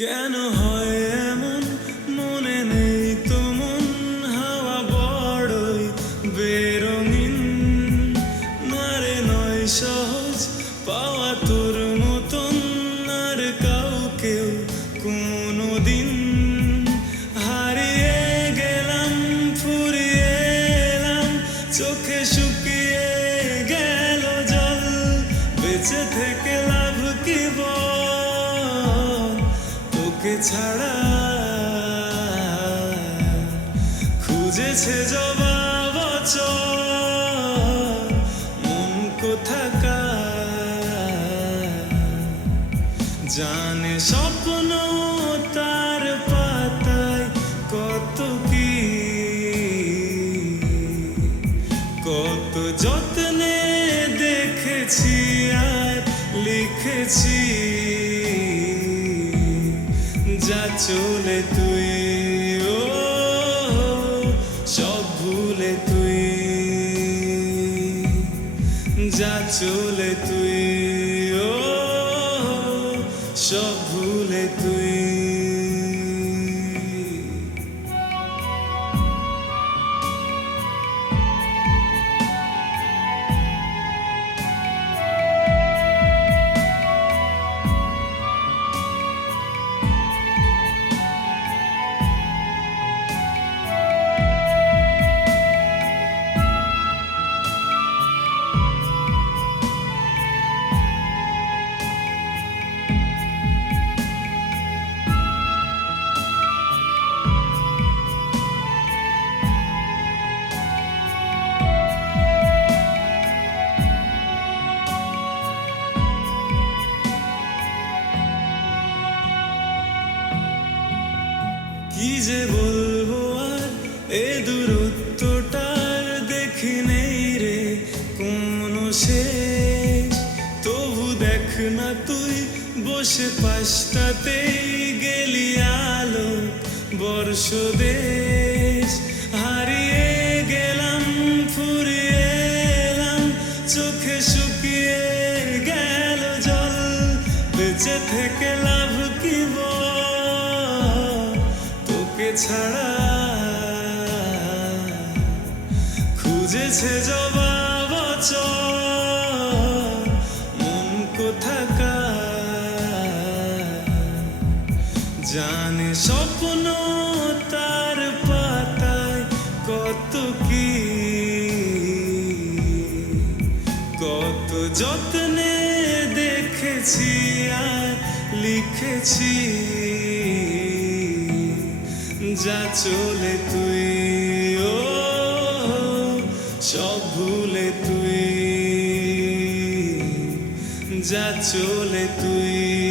কেন হয় এমন? মনে নেই তো মন, হাওয়া বড়ই বেরঙিন। নারে নয় সহজ পাওয়া তোর মতন, আর কাউকেও কোনো দিন হারিয়ে গেলাম, ফুরিয়ে এলাম। চোখে শুকিয়ে গেল জল, বেঁচে থেকে ছাড়া খুঁজেছে জবাব মন কোথাকার? জানে স্বপ্ন তার পাতায় কত কি? কত যত্নে দেখেছি আর লিখেছি চলে তুই ও সব ভুলে তুই। যা চলে তুই ও সব ভুলে তুই। যে বলব আর এ দূরত্বটার দেখি নেই রে কোনো শেষ তবু দেখ না তুই, বসে পাশটাতেই গেলি আলো বর্ষ দেশ হারিয়ে গেলাম, ফুরিয়ে এলাম, চোখে শুকিয়ে গেল জল, বেঁচে থেকে ছাড়া খুঁজেছে স্বপ্ন তার পাতায় কত কত যত্নে দেখেছি আর লিখেছি। যা চলে তুই ও সব ভুলে তুই। যা চলে তুই